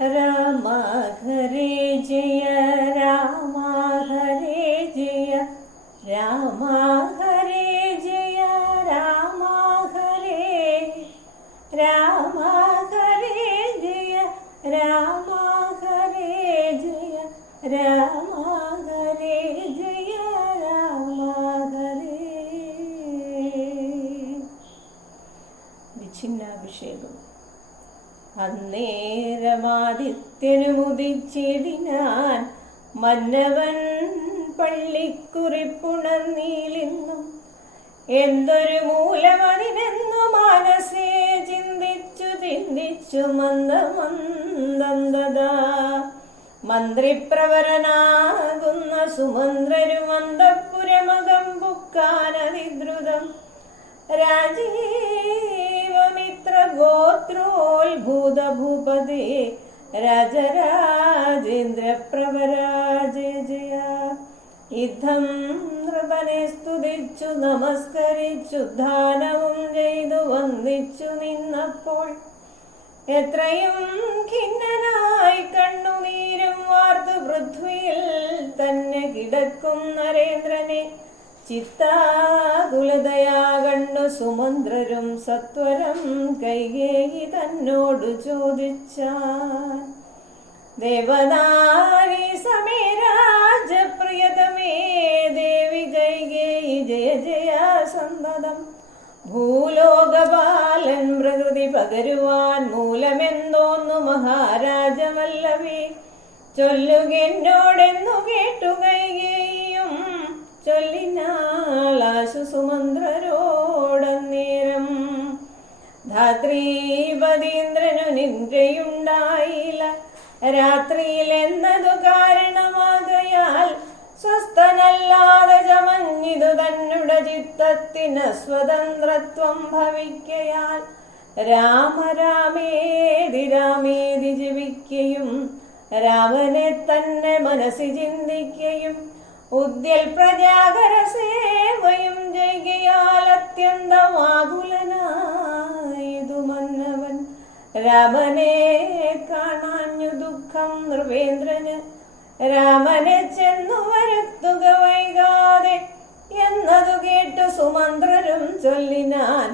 രാമ ഹരേ ജയ രാമ ഹരേ ജയ രാമ ഹരേ ജയ രാമ ഹരേ രാമ ഹരേ ജയ രാമ ഹരേ ജയ രാമ ഹരേ ജയ രാമ ഹരേ. വിച്ഛിന്നാഭിഷേകം. അന്നേരമാദിത്യനുമുദിച്ചിടിനാൻ മന്നവൻ പള്ളിക്കുറിപ്പുണർന്നീലിന്നും എന്തൊരു മൂലമതിനെന്നു മനസ്സേ ചിന്തിച്ചു മന്ദമന്ദന്ദതാ മന്ത്രിപ്രവരനാകുന്ന സുമന്ത്രരു മന്ദപുരമകം പുക്കാനതിദ്രുതം രാജീവമിത്ര ഗോത്രോത്ഭൂതഭൂപതേ രാജരാജേന്ദ്ര പ്രവരാജയ ജയ. യുദ്ധം നൃപനെ സ്തുതിച്ചു നമസ്കരിച്ചു ദാനവും ചെയ്തു വന്ദിച്ചു നിന്നപ്പോൾ എത്രയും ഖിന്നനായി കണ്ണുനീരും വാർത്തു പൃഥ്വിയിൽ തന്നെ കിടക്കും നരേന്ദ്രനെ ചിത്താകുലതയാ കണ്ടു സുമന്ത്രരും സത്വരം കൈകേയി തന്നോടു ചോദിച്ചാൻ. ദേവനാരി സമേ രാജപ്രിയതമേ ദേവി കൈകേയി ജയ ജയ സന്തതം. ഭൂലോകപാലൻ പ്രകൃതി പകരുവാൻ മൂലമെന്തോന്നു മഹാരാജവല്ലഭേ ചൊല്ലുകെന്നോടെന്നു കേട്ടു കൈകേയിയും ചൊല്ലിനാളാശു സുമന്ത്രരോടന്നേരം. ധാത്രീപതീന്ദ്രനു നിദ്രയുണ്ടായില്ല രാത്രിയിൽ എന്നതു കാരണമാകയാൽ സ്വസ്ഥനല്ലാതെ ചമഞ്ഞിതു തന്നുടെ ചിത്തത്തിന് സ്വതന്ത്രത്വം ഭവിക്കയാൽ രാമേതി രാമേതി ജപിക്കയും രാമനെ തന്നെ മനസ്സി ചിന്തിക്കയും ഉദ്യൽ പ്രജാകര സേവയും ചെയ്യുകയാൽ അത്യന്തമാകുലനായതു മന്നവൻ. രാമനെ കാണാഞ്ഞു ദുഃഖം നൃപേന്ദ്രന് രാമനെ ചെന്നു വരുത്തുക വൈകാതെ എന്നതു കേട്ടു സുമന്ത്രരും ചൊല്ലിനാൻ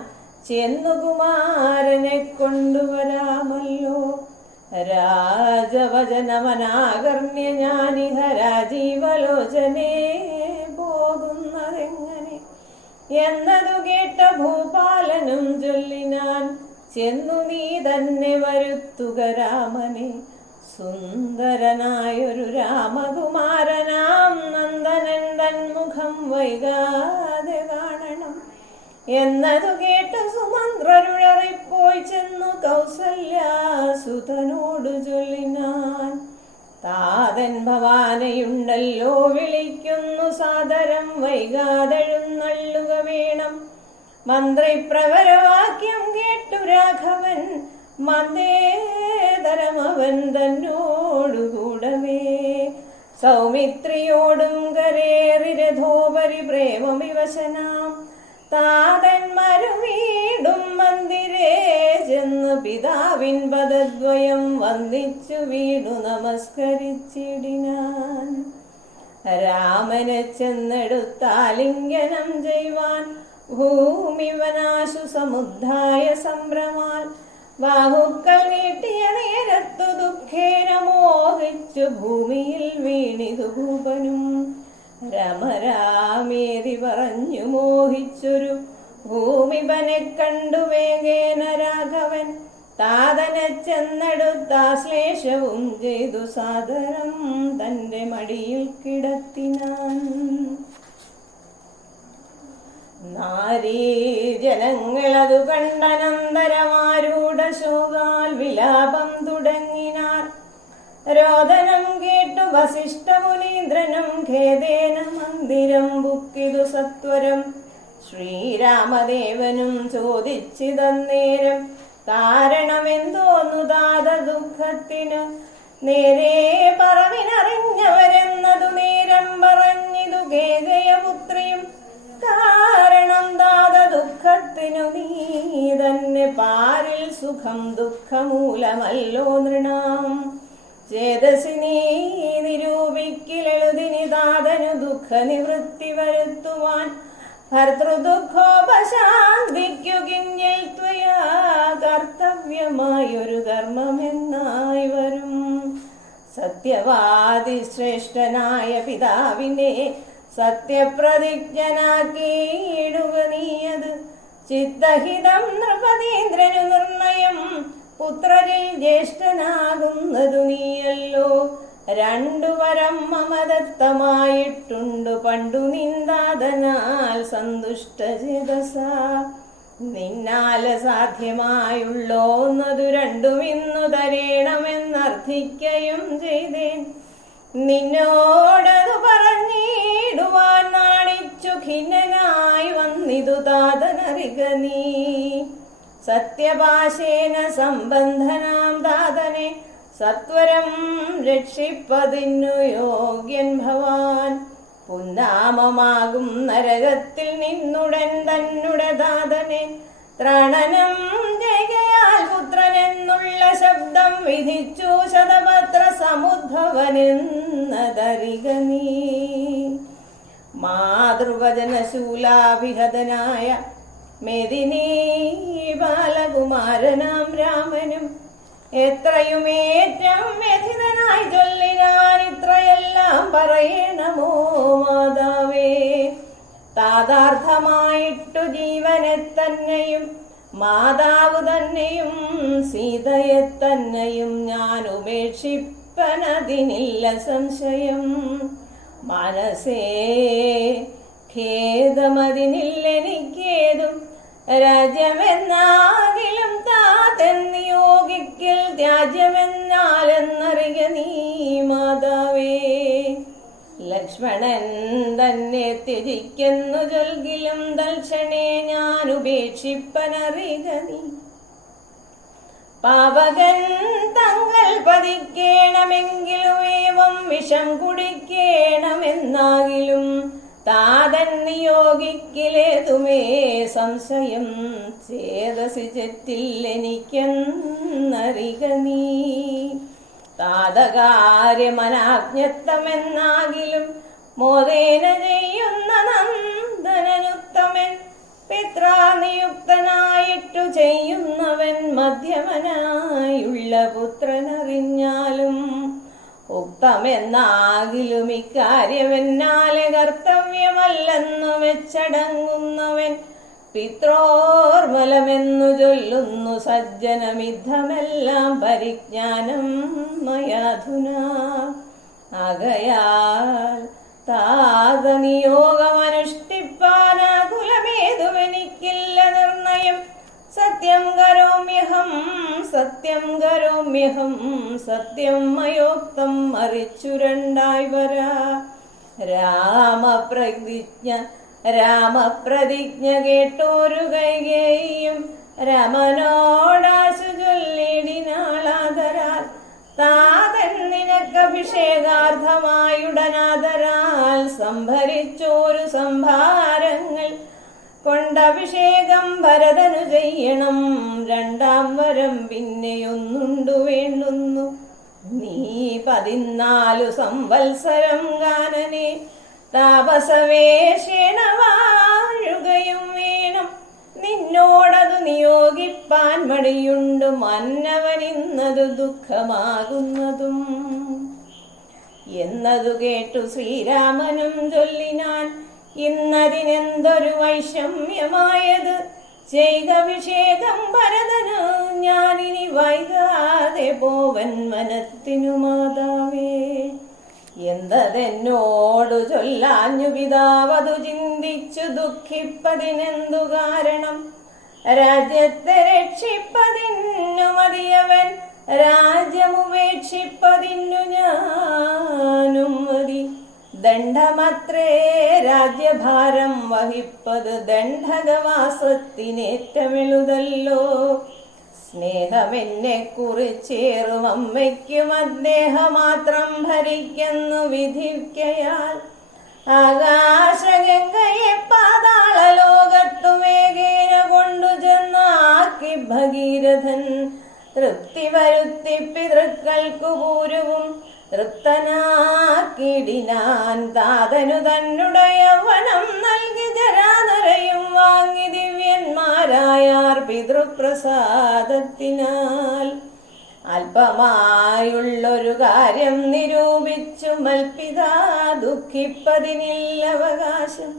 ചെന്നു കുമാരനെ കൊണ്ടുവരാമല്ലോ. രാജവചനമനാകർണ്യ ഞാനിഹ രാജീവലോചനേ പോകുന്നതെങ്ങനെ എന്നതു കേട്ട ഭൂപാലനും ചൊല്ലിനാൻ ചെന്നു നീ തന്നെ വരുത്തുക രാമനെ. സുന്ദരനായൊരു രാമകുമാരനാം നന്ദനൻ തന്മുഖം വൈകാതെ കാണണം എന്നതു കേട്ട് സുമന്ത്രരുഴറിപ്പോയി ചെന്നു കൗസല്യാസുതനോടു ചൊല്ലിനാൻ. താതൻ ഭവാനയുണ്ടല്ലോ വിളിക്കുന്നു സാദരം വൈകാതെഴുന്നള്ളുക വേണം. മന്ത്രിപ്രവരവാക്യം കേട്ടു രാഘവൻ മന്ദേതരമവൻ തന്നോടുകൂടവേ സൗമിത്രിയോടും കരേറി രഥോപരി പ്രേമവിവശനാം താതന്മാരു വീടും മന്ദിരേ ചെന്നു പിതാവിൻ പദദ്വയം വന്ദിച്ചു വീണു നമസ്കരിച്ചിടിനാൻ. രാമനെ ചെന്നെടുത്താലിംഗനം ചെയ്യുവാൻ ഭൂമിവനാശു സമുദ്ധായ സംഭ്രമാൽ ബാഹുക്കൾ നീട്ടിയ നേരത്തു ദുഃഖേന മോഹിച്ചു ഭൂമിയിൽ വീണിതു ഭൂപനും. രമരാമേതി പറഞ്ഞു മോഹിച്ചൊരു ഭൂമിപനെ കണ്ടു വേഗേന രാഘവൻ താതനെ ചെന്നെടുത്താശ്ലേഷവും ചെയ്തു സാദരം തന്റെ മടിയിൽ കിടത്തിനാൻ. നാരീജനങ്ങളതു കണ്ടനന്തരമാരൂഢ ശോകാൽ വിലാപം തുടങ്ങിനാർ. രോദനം കേട്ടു വസിഷ്ഠമുനീന്ദ്രനും ഖേദേന മന്ദിരം ബുക്കിതു സത്വരം. ശ്രീരാമദേവനും ചോദിച്ചിതന്നേരം കാരണമെന്തോന്നു താത ദുഃഖത്തിനു. നേരെ പറവിനറിഞ്ഞവരെന്നതു നേരം പറഞ്ഞിതു കേകയപുത്രിയും കാരണം താത ദുഃഖത്തിനു നീ തന്നെ പാരിൽ സുഖം ദുഃഖമൂലമല്ലോ നൃണാം ചേതസി നീ നിരൂപിക്കിലെഴുതിനി താതനു ദുഃഖ നിവൃത്തി വരുത്തുവാൻ ഭർത്തൃദുഃഖോപശാന്തിക്കു കിഞ്ഞിൽ ത്വയാ കർത്തവ്യമായൊരു കർമ്മമെന്നായി വരും. സത്യവാദി ശ്രേഷ്ഠനായ പിതാവിനെ സത്യപ്രതിജ്ഞനാക്കിയിടുക നീയത് ചിത്തഹിതം നൃപതീന്ദ്രനു നിർണയം പുത്രരിൽ ജ്യേഷ്ഠനാകുന്നതു നീയല്ലോ. രണ്ടു വരം മമദത്തമായിട്ടുണ്ട് പണ്ടു നിന്ദാതനാൽ സന്തുഷ്ടചേതസ നിന്നാല സാധ്യമായുള്ളോന്നതു രണ്ടും ഇന്നു തരേണമെന്നർത്ഥിക്കയും ചെയ്തേൻ. നിന്നോടതു പറഞ്ഞിടുവാൻ നാണിച്ചു ഖിന്നനായി വന്നിതു താതനറിക നീ. സത്യപാശേന സംബന്ധനാം താതനെ സത്വരം രക്ഷിപ്പതിന്നു യോഗ്യൻ ഭവാൻ. പുന്നാമമാകും നരകത്തിൽ നിന്നുടൻ തന്നുടെ താതനെ ത്രണനം ജയകയാൽ പുത്രനെന്നുള്ള ശബ്ദം വിധിച്ചു ശതപത്ര സമുദ്ഭവനെന്നതറിക നീ. മാതൃവചനശൂലാഭിഹതനായ മേദിനീ ബാലകുമാരനാം രാമനും എത്രയുമേറ്റം വ്യഥിതനായി ചൊല്ലിനാൻ ഇത്രയെല്ലാം പറയണമോ മാതാവേ. താതാർത്ഥമായിട്ടു ജീവനെ തന്നെയും മാതാവ് തന്നെയും സീതയെ തന്നെയും ഞാൻ ഉപേക്ഷിപ്പനതിനില്ല സംശയം. മനസ്സേ ഖേദമതിനില്ലെനിക്കേതും രാജ്യമെന്നാകിലും താതൻ നിയോഗിക്കൽ ത്യാജ്യമെന്നാലെന്നറിയ നീ മാതാവേ. ലക്ഷ്മണൻ തന്നെ ത്യജിക്കുന്നു ചൊൽകിലും തൽക്ഷണേ ഞാൻ ഉപേക്ഷിപ്പനറിക നീ. പാവകൻ തങ്ങൾ പതിക്കേണമെങ്കിലും ഏവം വിഷം കുടിക്കേണമെന്നാകിലും താതൻ നിയോഗിക്കിലേതുമേ സംശയം. ചേതസി ചെറ്റില്ലെനിക്കെന്നറിക നീ. താതകാര്യമനാജ്ഞത്വമെന്നാകിലും മോദേന ചെയ്യുന്ന നന്ദനനുത്തമൻ. പിത്രാനിയുക്തനായിട്ടു ചെയ്യുന്നവൻ മധ്യമനായുള്ള പുത്രനറിഞ്ഞാലും ഉക്തമെന്നാകിലും ഇക്കാര്യമെന്നാലെ കർത്തവ്യമല്ലെന്നു വെച്ചടങ്ങുന്നവൻ. പിത്രോർമലമെന്നു ചൊല്ലുന്നു സജ്ജനമിദ്ധമെല്ലാം പരിജ്ഞാനം മയാധുനാ. ആകയാൽ താതനിയോഗമനുഷ്ഠിപ്പാനാകുലമേതുമെനിക്കില്ല നിർണയം. സത്യം കരോമ്യഹം സത്യം കരോമ്യഹം സത്യം മയോക്തം മറിച്ചു രണ്ടായി വരാ. രാമപ്രതിജ്ഞ കേട്ടോരു കൈകേയും രാമനോടാശു ചൊല്ലിടിനാളാദരാൽ. താതൻ നിനക്കഭിഷേകാർത്ഥമായുടനാദരാൽ സംഭരിച്ചോരു സംഭാരങ്ങൾ കൊണ്ടഭിഷേകം ഭരതനു ചെയ്യണം. രണ്ടാം വരം പിന്നെയൊന്നുണ്ടു വേണ്ടുന്നു. നീ 14 സംവത്സരം കാനനെ താപസവേഷേണ വാഴുകയും വേണം. നിന്നോടതു നിയോഗിപ്പാൻ മടിയുണ്ട് മന്നവനിന്നതു ദുഃഖമാകുന്നതും എന്നതു കേട്ടു ശ്രീരാമനും ചൊല്ലിനാൻ. ഇന്നതിനെന്തൊരു വൈഷമ്യമായത് ചെയ്തഭിഷേകം ഭരതനു ഞാനിനി വൈകാതെ പോവൻ വനത്തിനു മാതാവേ. എന്തതെന്നോടു ചൊല്ലാഞ്ഞു പിതാവതു ചിന്തിച്ചു ദുഃഖിപ്പതിനെന്തു കാരണം. രാജ്യത്തെ രക്ഷിപ്പതിന്നു മതിയവൻ രാജ്യമുപേക്ഷിപ്പതിന്നു ഞാനും മതി. ദണ്ഡമത്രേ രാജ്യഭാരം വഹിപ്പത് ദണ്ഡകവാസത്തിനേറ്റമെളുതല്ലോ. സ്നേഹമെന്നെ കുറിച്ചേറും അമ്മയ്ക്കും അദ്ദേഹം മാത്രം ഭരിക്കുന്നു വിധിക്കയാൽ. ആകാശഗംഗയെ പാതാള ലോകത്തു വേഗേന കൊണ്ടു ചെന്നാക്കി ഭഗീരഥൻ. തൃപ്തി വരുത്തി പിതൃക്കൾക്കു പൂരുവും തൃപ്തനാക്കിടിനാൻ. താതനു തന്നുടെ യൗവനം നൽകി ജരാനരയും വാങ്ങി ദിവ്യന്മാരായാർ പിതൃപ്രസാദത്തിനാൽ. അല്പമായുള്ളൊരു കാര്യം നിരൂപിച്ചു മൽപിതാ ദുഃഖിപ്പതിനില്ല അവകാശം.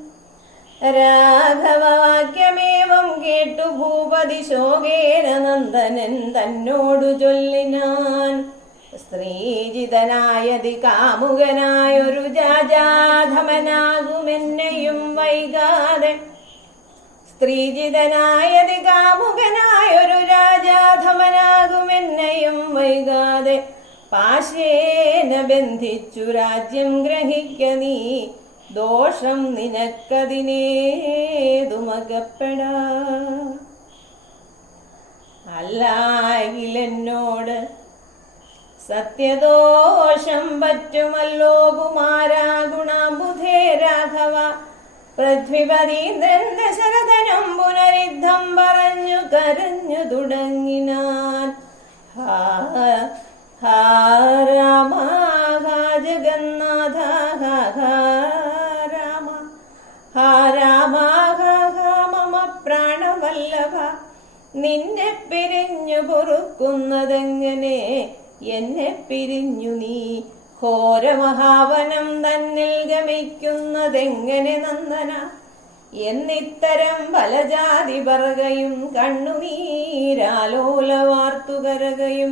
രാഘവവാക്യമേവം കേട്ടു ഭൂപതി ശോകേന നന്ദനൻ തന്നോടു ചൊല്ലിനാൻ. സ്ത്രീജിതനായതി കാമുകനായൊരു രാജാധമനാകുമെന്നെയും വൈകാതെ. സ്ത്രീജിതനായതി കാമുകനായൊരു രാജാധമനാകുമെന്നെയും വൈകാതെ. പാശേന ബന്ധിച്ചു രാജ്യം ഗ്രഹിക്ക നീ, ദോഷം നിനക്കതിനേതുമകപ്പെടാ. അല്ലായിലെന്നോട് സത്യദോഷം പറ്റുമല്ലോ കുമാരാ ഗുണാംബുധേ രാഘവ. പൃഥ്വിപതീന്ദ്രൻ ദശരഥനും പുനരുദ്ധം പറഞ്ഞു കരഞ്ഞു തുടങ്ങിനാൻ. ഹാ രാമ ഹാ ജഗന്നാഥ ഹാ രാമ ഹാ രാമ ഹാ മമ പ്രാണവല്ലഭ. നിന്നെ പിരിഞ്ഞു പൊറുക്കുന്നതെങ്ങനെ, എന്നെ പിരിഞ്ഞു നീ ഘോരമഹാവനം തന്നിൽ ഗമിക്കുന്നതെങ്ങനെ നന്ദന. എന്നിത്തരം ഫലജാതി പറകയും കണ്ണുനീരാലോല വാർത്തുകരകയും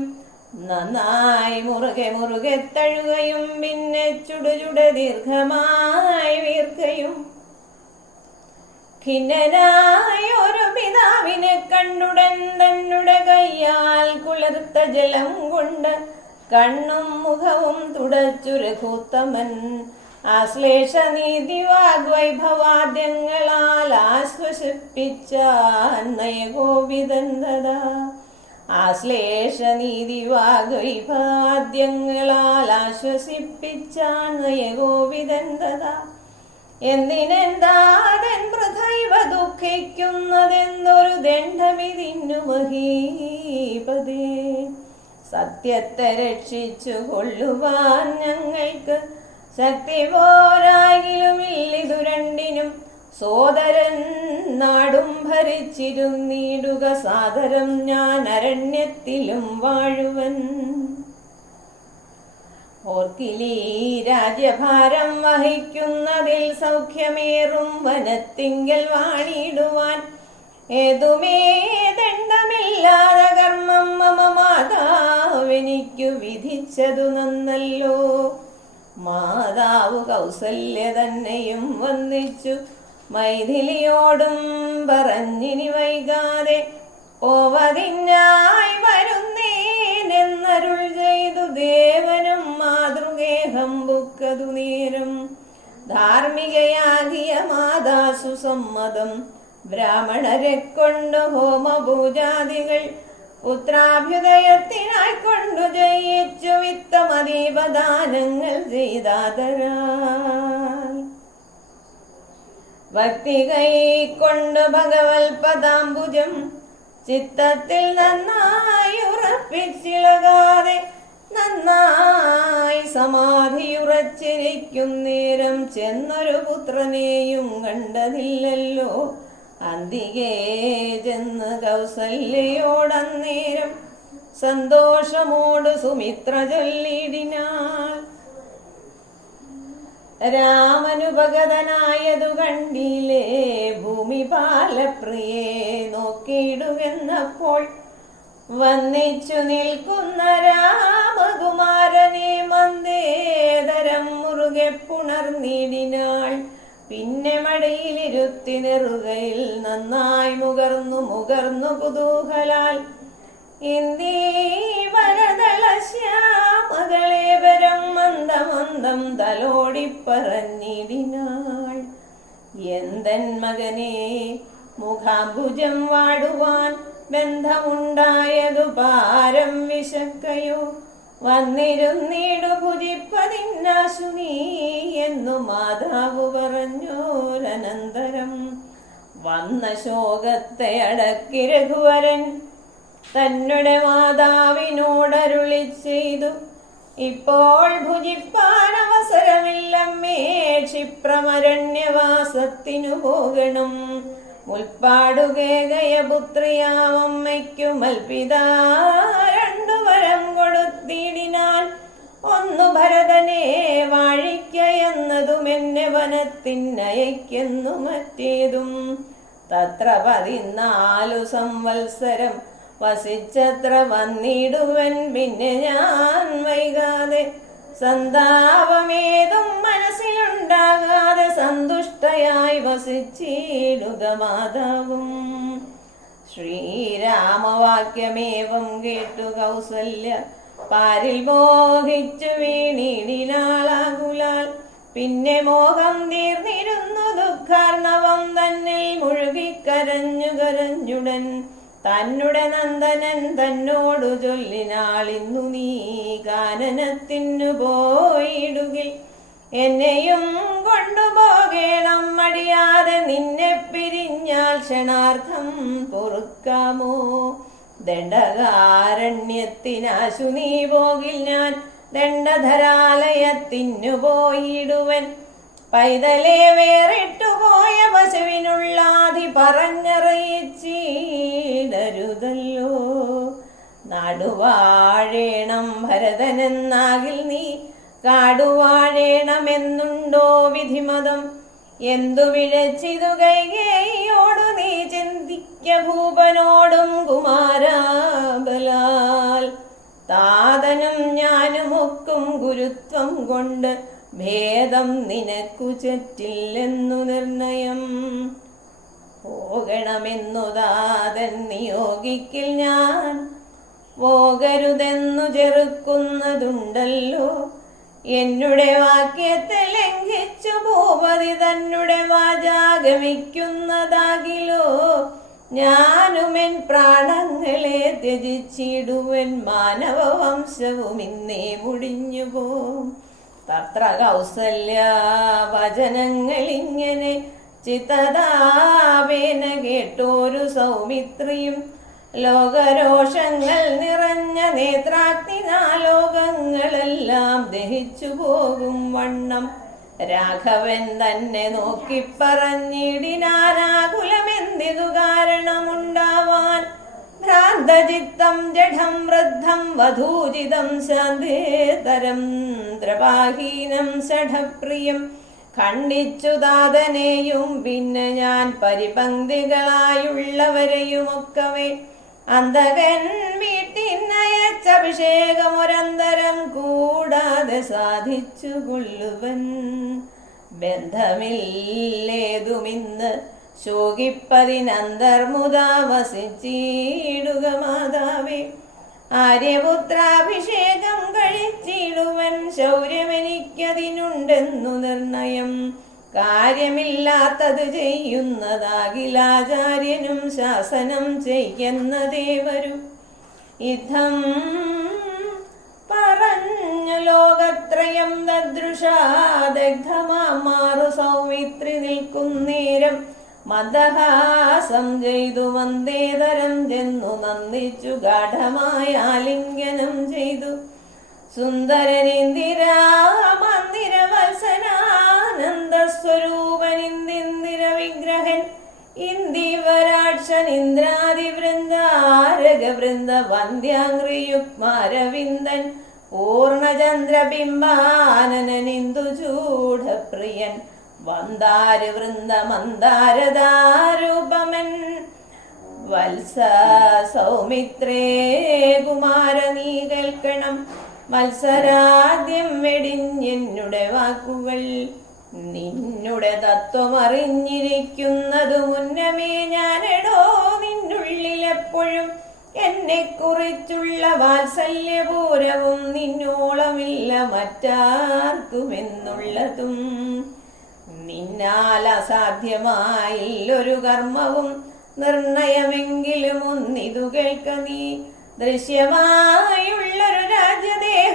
നന്നായി മുറുകെ മുറുകെ തഴുകയും പിന്നെ ചുടുചുട ദീർഘമായി വീർക്കയും. ഖിന്നനായ ഒരു പിതാവിനെ കണ്ടുടൻ തന്നുടെ കയ്യാൽ കുളിർത്ത ജലം കൊണ്ട് കണ്ണും മുഖവും തുടച്ചു രഘുത്തമൻ. ആശ്ലേഷ നീതി വാഗ്വൈഭവാദ്യങ്ങളാൽ ആശ്വസിപ്പിച്ചാൻ നയഗോപിതൻ തഥാ. ആശ്ലേഷ നീതി വാഗ്വൈഭവാദ്യങ്ങളാൽ ആശ്വസിപ്പിച്ചാൻ നയഗോപിതൻ തഥാ. എന്തിനെന്താതൻ വൃഥൈവ ദുഃഖിക്കുന്നതെന്നൊരു ദണ്ഡമിതിന്നു മഹീപതേ. സത്യത്തെ രക്ഷിച്ചു കൊള്ളുവാൻ ഞങ്ങൾക്ക് ശക്തി പോരാകിലും ഇല്ലിതു രണ്ടിനും. സോദരൻ നാടും ഭരിച്ചിരുന്നീടുക സാദരം ഞാൻ അരണ്യത്തിലും വാഴുവൻ. ഓർക്കിലീ രാജ്യഭാരം വഹിക്കുന്നതിൽ സൗഖ്യമേറും വനത്തിങ്കൽ വാണിടുവാൻ. ഏതുമേ ദണ്ഡമില്ലാതെ കർമ്മം മമ മാതാവെനിക്കു വിധിച്ചതു നന്നല്ലോ. മാതാവ് കൗസല്യ തന്നെയും വന്ദിച്ചു മൈഥിലിയോടും പറഞ്ഞിനി വൈകാതെ. പോവതിനായി വരുന്നേനെന്നരുൾ ചെയ്തു ദേവനും മാതൃഗേഹം ബുക്കതു നേരം. ധാർമ്മികയാകിയ മാതാസു സമ്മതം ബ്രാഹ്മണരെ കൊണ്ട് ഹോമപൂജാദികൾ പുത്രാഭ്യുദയത്തിനായി കൊണ്ടു ജയിച്ചു വിത്തമദീപദാനങ്ങൾ ചെയ്താതരാൽ. ഭക്തി കൈക്കൊണ്ട് ഭഗവത്പദാംബുജം ചിത്തത്തിൽ നന്നായി ഉറപ്പിച്ചിളകാതെ നന്നായി സമാധിയുറച്ചിരിക്കും നേരം ചെന്നൊരു പുത്രനെയും കണ്ടതില്ലല്ലോ. അന്തികേ ചെന്ന് കൗസല്യയോടന്നേരം സന്തോഷമോട് സുമിത്ര ചൊല്ലിടിനാൾ. രാമനുപഗതനായതു കണ്ടില്ലേ ഭൂമിപാലപ്രിയെ നോക്കിയിടുവെന്നപ്പോൾ. വന്നിച്ചു നിൽക്കുന്ന രാമകുമാരനെ മന്ദേതരം മുറുകെ പുണർന്നിടിനാൾ. പിന്നെ മടിയിലിരുത്തി നെറുകയിൽ നന്നായി മുകർന്നു കുതൂഹലാൽ. ഇന്ദീവരദളശ്യാമകളേവരം മന്ദമന്ദം തലോടിപ്പറഞ്ഞിടിനാൾ. എന്തൻ മകനെ മുഖാംബുജം വാടുവാൻ ബന്ധമുണ്ടായതു പാരം വിശക്കയോ. വന്നിരുന്നീടു ഭുജിപ്പതിന്നാശു നീ എന്നു മാതാവ് പറഞ്ഞോരനന്തരം വന്ന ശോകത്തെ അടക്കി രഘുവരൻ തന്നെ മാതാവിനോടരുളി ചെയ്തു. ഇപ്പോൾ ഭുജിപ്പാൻ അവസരമില്ലമ്മേ, ക്ഷിപ്രമരണ്യവാസത്തിനു പോകണം. മുൽപ്പാടുകേകയ പുത്രിയാമമ്മയ്ക്കു മൽപിതാ രണ്ടു വരം കൊടുത്തിടിനാൽ, ഒന്നു ഭരതനെ വാഴിക്കയെന്നതും എന്നെ വനത്തിനയക്കെന്നു മറ്റേതും. തത്ര 14 സംവത്സരം വസിച്ചത്ര വന്നിടുവൻ പിന്നെ ഞാൻ വൈകാതെ. സന്താപമേതും മനസ്സിലുണ്ടാകാതെ സന്തുഷ്ടയായി വസിച്ചിടുക മാതാവും. ശ്രീരാമവാക്യമേവം കേട്ടു കൗസല്യ പാരിൽ മോഹിച്ചു വീണിടിനാളാകുലാൽ. പിന്നെ മോഹം തീർന്നിരുന്നു ദുഃഖാർണവം തന്നിൽ മുഴുകിക്കരഞ്ഞു കരഞ്ഞുടൻ. തന്നെ നന്ദനൻ തന്നോടു ചൊല്ലിനാളിന്നു നീ കാനനത്തിനു പോയിടുകിൽ, എന്നെയും കൊണ്ടുപോകേണം മടിയാതെ. നിന്നെ പിരിഞ്ഞാൽ ക്ഷണാർത്ഥം പൊറുക്കാമോ? ദണ്ഡകാരണ്യത്തിനാശു നീ പോകിൽ, ഞാൻ ദണ്ഡധരാലയത്തിനു പോയിടുവൻ. പൈതലെ വേറിട്ടുപോയ പശുവിനുള്ളാധി പറഞ്ഞറിയിച്ചിടരുതല്ലോ. നാടുവാഴേണം ഭരതനെന്നാകിൽ നീ കാടുവാഴേണമെന്നുണ്ടോ വിധിമതം? എന്തു വിഴച്ചിതു കൈകേയിയോടു നീ ചിന്തിക്ക ഭൂപനോടും കുമാരാബലാൽ. താതനും ഞാനുമൊക്കും ഗുരുത്വം കൊണ്ട് ഭേദം നിനക്കു ചറ്റില്ലെന്നു നിർണയം. പോകണമെന്നു താതൻ നിയോഗിക്കിൽ, ഞാൻ പോകരുതെന്നു ചെറുക്കുന്നതുണ്ടല്ലോ. എന്നുടെ വാക്യത്തെ ലംഘിച്ചു ഭൂപതി തന്നെ വാചാഗമിക്കുന്നതാകിലോ. ഞാനുമെൻ പ്രാണങ്ങളെ ത്യജിച്ചിടുവൻ, മാനവവംശവും ഇന്നേ മുടിഞ്ഞുപോം. തത്ര കൗസല്യ വചനങ്ങളിങ്ങനെ ചിത്തതാപേന കേട്ടോരു സൗമിത്രിയും. ലോകരോഷങ്ങൾ നിറഞ്ഞ നേത്രാഗ്നിനാലോകങ്ങളെല്ലാം ദഹിച്ചു പോകും വണ്ണം രാഘവൻ തന്നെ നോക്കി പറഞ്ഞിടിനാനാകുലമെന്തിതു കാരണമുണ്ടാവാൻ. ഭ്രാന്തചിത്തം ജഡം വൃദ്ധം വധൂജിതം ശാന്തേതരം ദ്രവാഹീനം ഷഠപ്രിയം. ഖണ്ഡിച്ചു താതനെയും പിന്നെ ഞാൻ പരിപങ്ക്തികളായുള്ളവരെയുമൊക്കവേ. അന്തകൻ വീട്ടിനയച്ചഭിഷേകമൊരന്തരം കൂടാതെ സാധിച്ചു കൊള്ളുവൻ. ബന്ധമില്ലേതുമിന്ന് ശോകിപ്പതിനന്തർമുദാ വസിച്ചിടുക മാതാവേ. ആര്യപുത്രാഭിഷേകം കഴിച്ചിടുവൻ, ശൗര്യമെനിക്കതിനുണ്ടെന്നു നിർണയം. കാര്യമില്ലാത്തത് ചെയ്യുന്നതാകിലാചാര്യനും ശാസനം ചെയ്യുന്നതേ വരൂ. യുദ്ധം പറഞ്ഞു ലോകത്രയം ദദൃശാ ദഗ്ധമാറു സൗമിത്രി നിൽക്കുന്നേരം. മന്ദഹാസം ചെയ്തു വന്ദേതരം ചെന്നു നന്ദിച്ചു ഗാഠമായ ആലിംഗനം ചെയ്തു. സുന്ദരനിന്ദിരാ മന്ദിരവത്സനാനന്ദസ്വരൂപനിന്ദിര വിഗ്രഹൻ. ഇന്ദിവരാക്ഷൻ ഇന്ദ്രാദിവൃന്ദാരകവൃന്ദ വന്ദ്യാംഗ്രിയുഗ്മാരവിന്ദൻ. പൂർണചന്ദ്രബിംബാനനനിന്ദുചൂഢപ്രിയൻ വന്ദാര വൃന്ദ മന്ദാരദാരൂപമൻ. വത്സ സൗമിത്രേ കുമാര നീ കേൾക്കണം, മത്സരാദ്യം വെടിഞ്ഞെന്നുടെ വാക്കുകൾ. നിന്നുടെ തത്വമറിഞ്ഞിരിക്കുന്നതു മുന്നമേ ഞാനെടോ നിന്നുള്ളിലെപ്പോഴും. എന്നെ കുറിച്ചുള്ള വാത്സല്യപൂരവും നിന്നോളമില്ല മറ്റാർക്കുമെന്നുള്ളതും. നിന്നാൽ അസാധ്യമായില്ലൊരു കർമ്മവും നിർണയമെങ്കിലും ഒന്നിതു കേൾക്ക നീ. ദൃശ്യമായുള്ളൊരു രാജ്യദേഹ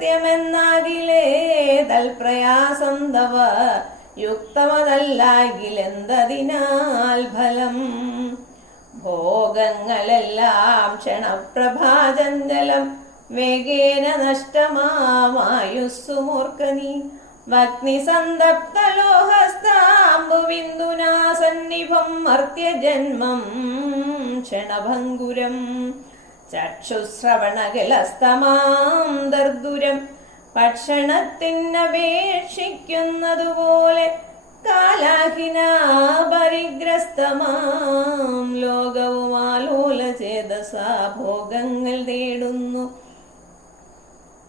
സത്യമെന്നാകിലേ തൽപ്രയാസം തവ യുക്തമതല്ലാകിലെന്തതിനാൽ ഫലം. ഭോഗങ്ങളെല്ലാം ക്ഷണപ്രഭാചഞ്ചലം വേഗേന നഷ്ടമായുസ്സു മൂർഖനീ. വഗ്നിസന്തപ്തലോഹസ്താംബുബിന്ദുനാ സന്നിഭം മർത്യജന്മം ക്ഷണഭംഗുരം. ചക്ഷുശ്രവണകലസ്തമാം ദർദുരം ഭക്ഷണത്തിനപേക്ഷിക്കുന്നതുപോലെ കാലാഹിനാ പരിഗ്രസ്തമാം ലോകവും ആലോലചേതസാ ഭോഗങ്ങൾ തേടുന്നു.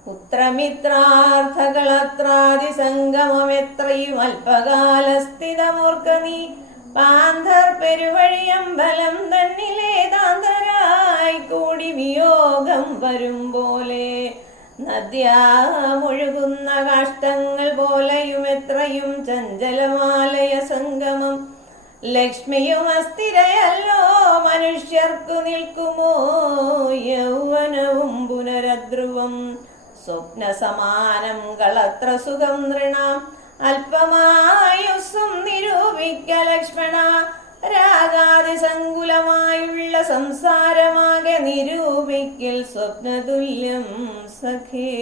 പുത്രമിത്രാർത്ഥകളത്രാദിസംഗമമെത്രയും അല്പകാലസ്ഥിതമൂർഖനീ. പാന്ധർ പെരുവഴിയമ്പലം തന്നിലേതാന്തരായി കൂടി വിയോഗം വരും പോലെ നദ്യാമൊഴുകുന്ന കാഷ്ടങ്ങൾ പോലെയും എത്രയും ചഞ്ചലമാലയ സംഗമം. ലക്ഷ്മിയും അസ്ഥിരയല്ലോ മനുഷ്യർക്കു നിൽക്കുമോ യൗവനവും പുനരധ്രുവം. സ്വപ്നസമാനം കളത്ര സുഖം നൃണാം അല്പമായുസ്സും നിരൂപിക്ക ലക്ഷ്മണ. രാഗാതിസങ്കുലമായുള്ള സംസാരമാകെ നിരൂപിക്കൽ സ്വപ്നതുല്യം സഖേ.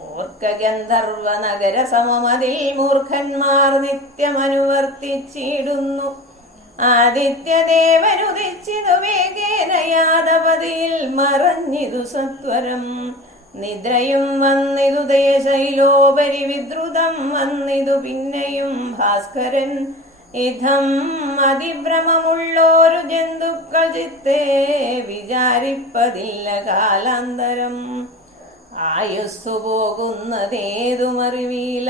ഓർക്ക ഗന്ധർവ നഗര സമമതിൽ മൂർഖന്മാർ നിത്യമനുവർത്തിച്ചിടുന്നു. ആദിത്യദേവനുദിച്ചിതു വേഗേന യാദവതിയിൽ മറഞ്ഞിതു സത്വരം. നിദ്രയും വന്നിതു ദേശയിലോപരി വിദ്രുതം വന്നിതു പിന്നെയും ഭാസ്കരൻ. ഇതം അതിഭ്രമമുള്ളോരു ജന്തുക്കൾ ചിത്തേ വിചാരിപ്പതില്ല കാലാന്തരം. ആയുസ്സു പോകുന്നതേതുമറിവീല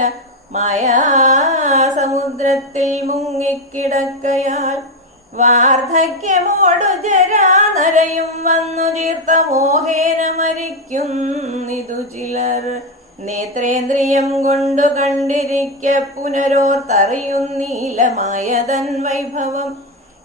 മായാസമുദ്രത്തിൽ മുങ്ങിക്കിടക്കയാൽ. വാർദ്ധക്യമോടു ജരാനരയും വന്നു തീർത്ത മോഹേന മരിക്കുന്നിതു ചിലർ. നേത്രേന്ദ്രിയം കൊണ്ടു കണ്ടിരിക്ക പുനരോർത്തറിയുന്നീലമായ തൻ വൈഭവം.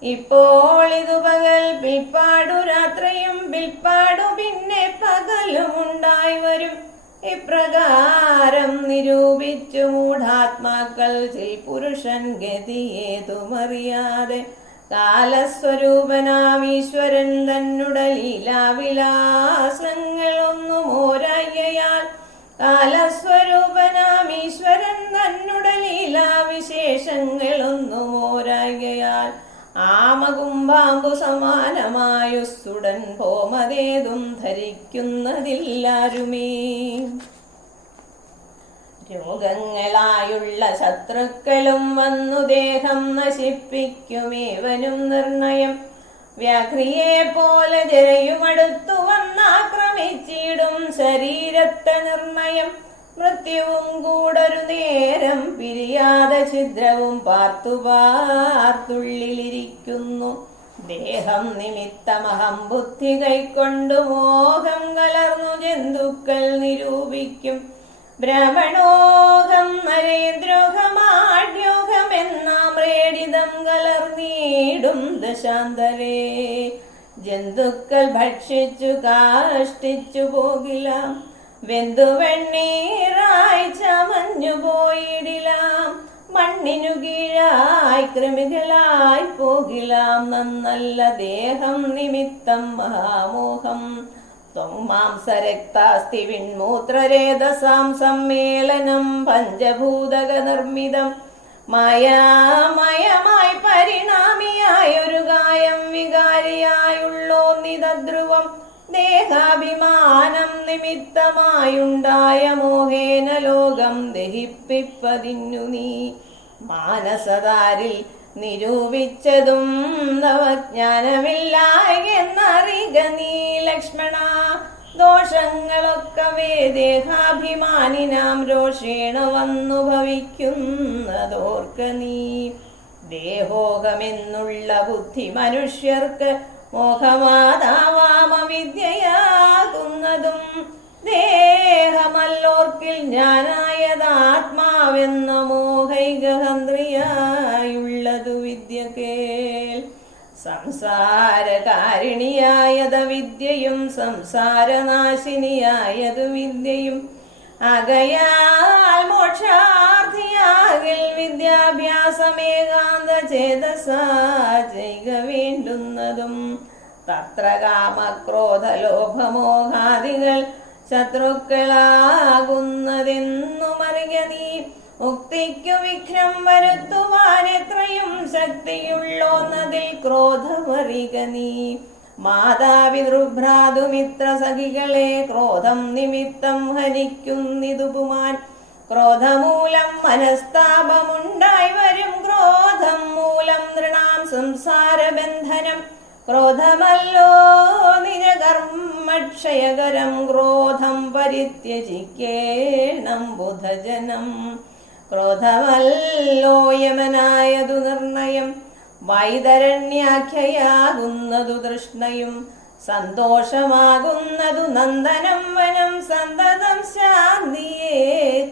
ഇപ്പോൾ ഇതു പകൽ പിൽപ്പാടു രാത്രിയും പിൽപ്പാടു പിന്നെ പകലും ഉണ്ടായി വരും. ഇപ്രകാരം നിരൂപിച്ചു മൂഢാത്മാക്കൾ പുരുഷൻ ഗതിയേതുമറിയാതെ കാലസ്വരൂപനാമീശ്വരൻ തന്നുടെ ലീലാവിലാസങ്ങൾ ഒന്നും ഓരായയാൽ. കാലസ്വരൂപനാമീശ്വരൻ തന്നുടെ ലീലാവിശേഷങ്ങൾ ഒന്നും ഓരായയാൽ. ആമകുംഭാമ്പു സമാനമായുസ്സുടൻ ഭോമതേതും ധരിക്കുന്നതില്ലാരുമേ. രോഗങ്ങളായുള്ള ശത്രുക്കളും വന്നു ദേഹം നശിപ്പിക്കുമേവനും നിർണയം. വ്യാഘ്രിയെ പോലെ ജരയുമടുത്തു വന്നാക്രമിച്ചിടും ശരീരത്തെ നിർണയം. മൃത്യുവും കൂടൊരു നേരം പിരിയാതെ ഛിദ്രവും പാർത്തു പാർത്തുള്ളിലിരിക്കുന്നു. ദേഹം നിമിത്തമഹം ബുദ്ധി കൈക്കൊണ്ടു മോഹം കലർന്നു ജന്തുക്കൾ നിരൂപിക്കും. ബ്രാഹ്മണോഹം നരേന്ദ്രോഹമാഢ്യോഹം എന്നാം റേഡിതം കലർന്നീടും ദശാന്തരേ. ജന്തുക്കൾ ഭക്ഷിച്ചു കാഷ്ടിച്ചു പോകിലാം. വെന്തുവെണ്ണീറായി ചമഞ്ഞു പോയിടിലാം. മണ്ണിനു കീഴായി കൃമികളായി പോകിലാം. നന്നല്ല ദേഹം നിമിത്തം മഹാമോഹം. മാംസരക്താസ്തി വിൺമൂത്രരേതസാം സമ്മേളനം പഞ്ചഭൂതക നിർമ്മിതം. മായാമയമായി പരിണാമിയായൊരു കായം വികാരിയായുള്ളോന്നിതധ്രുവം. ദേഹാഭിമാനം നിമിത്തമായുണ്ടായ മോഹേന ലോകം ദഹിപ്പിപ്പതിന്നു നീ. മാനസതാരിൽ നിരൂപിച്ചതും നവജ്ഞാനമില്ലായെന്നറിക നീ ലക്ഷ്മണ. ദോഷങ്ങളൊക്കവേ ദേഹാഭിമാനിനാം രോഷേണ വന്നു ഭവിക്കുന്നതോർക്ക നീ. ദേഹോഹമെന്നുള്ള ബുദ്ധി മനുഷ്യർക്ക് മോഹമാതാവാമവിദ്യയാകുന്നതും. ദേഹമല്ലോർക്കിൽ ഞാനായതാത്മാവെന്ന മോഹൈകഹന്ത്രിയായുള്ളതു വിദ്യ കേൾ. സംസാരകാരിണിയായതു വിദ്യയും സംസാരനാശിനിയായതു വിദ്യയും ആകയാൽ മോക്ഷാർത്ഥിയാകിൽ വിദ്യാഭ്യാസമേകാന്ത ചേതസാ ചെയ്യുക വേണ്ടുന്നതും. തത്ര കാമക്രോധലോഭമോഹാദികൾ ശത്രുക്കളാകുന്നതെന്നുമറിയ നീ. മുക്തിക്കു വിഘ്നം വരുത്തുവാൻ എത്രയും ശക്തിയുള്ളോന്നതിൽ ക്രോധമറിക നീ. മാതാപിതൃഭ്രാതുമിത്ര സഖികളെ ക്രോധം നിമിത്തം ഹനിക്കുന്നിതുപുമാൻ. ക്രോധമൂലം മനസ്താപമുണ്ടായി വരും, ക്രോധം മൂലം നൃണാം സംസാരബന്ധനം. ക്രോധമല്ലോ നിജകർമ്മക്ഷയകരം, ക്രോധം പരിത്യജിക്കേണം ബുധജനം. ക്രോധമല്ലോ യമനായതു നിർണയം, വൈതരണ്യാഖ്യയാകുന്നതു തൃഷ്ണയും. സന്തോഷമാകുന്നതു നന്ദനം വനം, സന്തതം ശാന്തിയെ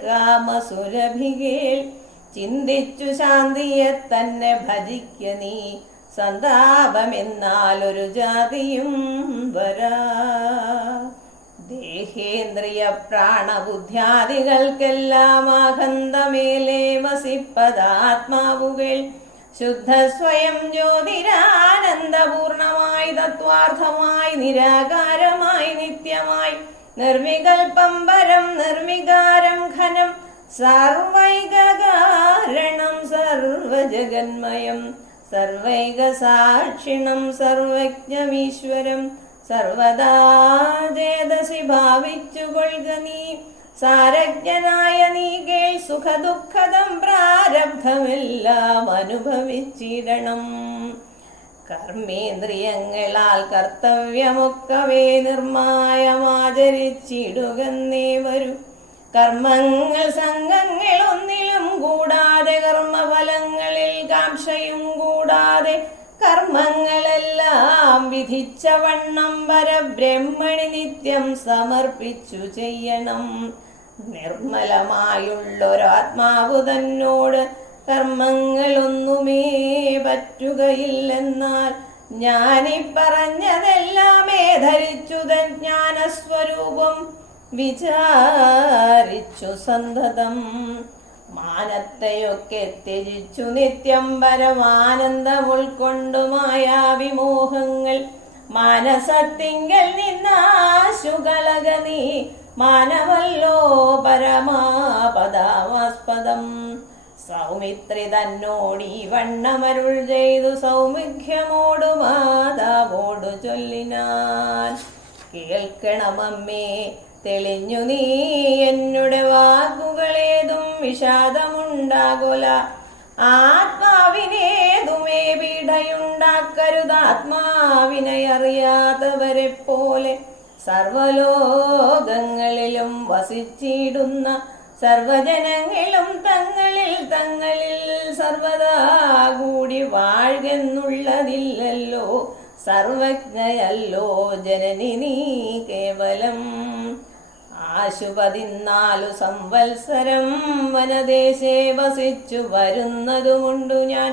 കാമസുരഭികേൾ. ചിന്തിച്ചു ശാന്തിയെ തന്നെ ഭജിക്ക നീ, സന്താപമെന്നാലൊരു ജാതിയും വരാ. ദേഹേന്ദ്രിയ പ്രാണബുദ്ധ്യാദികൾക്കെല്ലാം ആകന്തമേലെ വസിപ്പതാത്മാവുകൾ. ശുദ്ധ സ്വയം ജ്യോതിരാനന്ദപൂർണമായി തത്വാർത്ഥമായി നിരാകാരമായി നിത്യമായി നിർവികൽപം പരം നിർവികാരം ഘനം സർവൈകാരണം സർവജഗന്മയം സർവൈകസാക്ഷിണം സർവജ്ഞമീശ്വരം സർവദാ ചേതസി ഭാവിച്ചു കൊള്ളുക നീ. സാരജ്ഞനായ നീ കേൾ, സുഖദുഃഖദം പ്രാരബ്ധമെല്ലാം അനുഭവിച്ചിടണം. കർമ്മേന്ദ്രിയങ്ങളാൽ കർത്തവ്യമൊക്കവേ നിർമായമാചരിച്ചിടുകന്നേ വരൂ. കർമ്മങ്ങൾ സംഘങ്ങളൊന്നിലും കൂടാതെ, കർമ്മഫലങ്ങളിൽ കാംക്ഷയും കൂടാതെ, കർമ്മങ്ങളെല്ലാം വിധിച്ച വണ്ണം പരബ്രഹ്മണി നിത്യം സമർപ്പിച്ചു ചെയ്യണം. നിർമ്മലമായുള്ളൊരാത്മാവു തന്നോട് കർമ്മങ്ങളൊന്നുമേ പറ്റുകയില്ലെന്നാൽ, ഞാനീ പറഞ്ഞതെല്ലാമേ ധരിച്ചു ജ്ഞാനസ്വരൂപം വിചാരിച്ചു സന്തതം. മാനത്തെയൊക്കെ ത്യജിച്ചു നിത്യം പരമാനന്ദം ഉൾക്കൊണ്ടു മായാവിമോഹങ്ങൾ മാനസത്തിങ്കൽ നിന്നാശുകളക നീ. മാനവല്ലോ പരമാപദാമാസ്പദം. സൗമിത്രി തന്നോടീ വണ്ണമരുൾ ചെയ്തു സൗമിഖ്യമോടു മാതാവോടു ചൊല്ലിനാൻ. കേൾക്കണമമ്മേ തെളിഞ്ഞു നീ എന്നുടെ വാക്കുകളേതും വിഷാദമുണ്ടാകൊല. ആത്മാവിനേതുമേ പീഡയുണ്ടാക്കരുതാത്മാവിനെ അറിയാത്തവരെ പോലെ. സർവലോകങ്ങളിലും വസിച്ചിടുന്ന സർവജനങ്ങളും തങ്ങളിൽ തങ്ങളിൽ സർവദാ കൂടി വാഴ്കെന്നുള്ളതില്ലല്ലോ. സർവജ്ഞയല്ലോ ജനനി നീ കേവലം. 14 സംവത്സരം വനദേശേ വസിച്ചു വരുന്നതുമുണ്ടു ഞാൻ.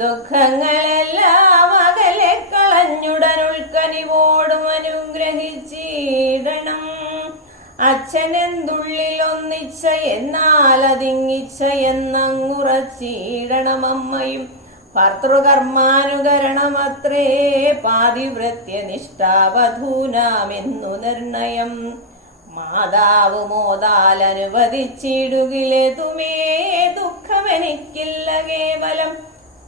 ദുഃഖങ്ങളെല്ലാം അകലെ കളഞ്ഞുടനുൾക്കനിവോടും അനുഗ്രഹിച്ചിടണം. അച്ഛനെന്തുള്ളിലൊന്നിച്ച എന്നാൽ അതിങ്ങിച്ച എന്നങ്ങുറച്ചിടണമമ്മയും. ഭർത്തൃകർമാനുകരണമത്രേ പാതിവ്രത്യനിഷ്ഠാവധൂനാമെന്നു നിർണയം. മാതാവ് മോദാൽ അനുവദിച്ചിടുകിലേതുമേ ദുഃഖമെനിക്കില്ല കേവലം.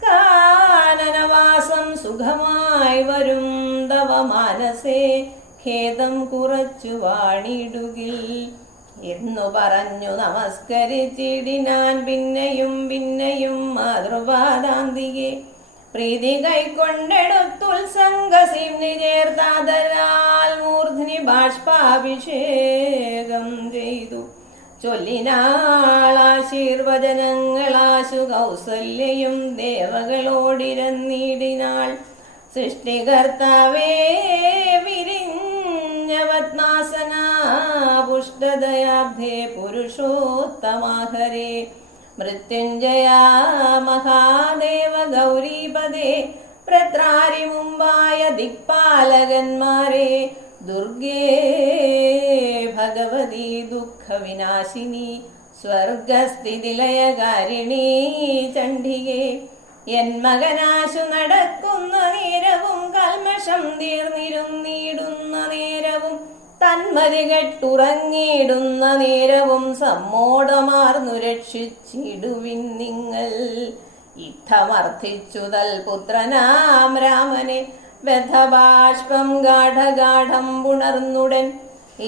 കാനനവാസം സുഖമായി വരും തവ മാനസേ ഖേദം കുറച്ചു വാണിടുകിൽ എന്നു പറഞ്ഞു നമസ്കരിച്ചിടിനാൻ. പിന്നെയും പിന്നെയും മാതൃപാദാന്തികെ പ്രീതി കൈക്കൊണ്ടെടുത്തുത്സംഗസിം നിചേർത്താദരാൽ മൂർധ്നി ബാഷ്പാഭിഷേകം ചെയ്തു. ചൊല്ലിനാളാശീർവചനങ്ങളാശു കൗസല്യയും ദേവകളോടിരന്നിടിനാൾ. സൃഷ്ടികർത്താവേ വിരിഞ്ഞവത്നാസനാ പുഷ്ടദയാബ്ധേ പുരുഷോത്തമാഹരേ. മൃത്യുഞ്ജയാ മഹാദേവ ഗൗരീപദേ പ്രത്രാരി മുമ്പായ ദിക്പാലകന്മാരെ. ദുർഗേ ഭഗവതി ദുഃഖവിനാശിനി സ്വർഗസ്ഥിതിലയകാരിണീ ചണ്ഡികേ. എൻ മകനാശു നടക്കുന്ന നേരവും കൽമഷം തീർന്നിരുന്നിടുന്ന നേരവും തന്മതി കെട്ടുറങ്ങിയിടുന്ന നേരവും സമ്മോടമാർന്നു രക്ഷിച്ചിടുവിൻ നിങ്ങൾ. ഇത്തമർത്ഥിച്ചു തൽപുത്രനാം രാമനെ വ്യഥബാഷ്പം ഗാഠഗാഠം പുണർന്നുടൻ.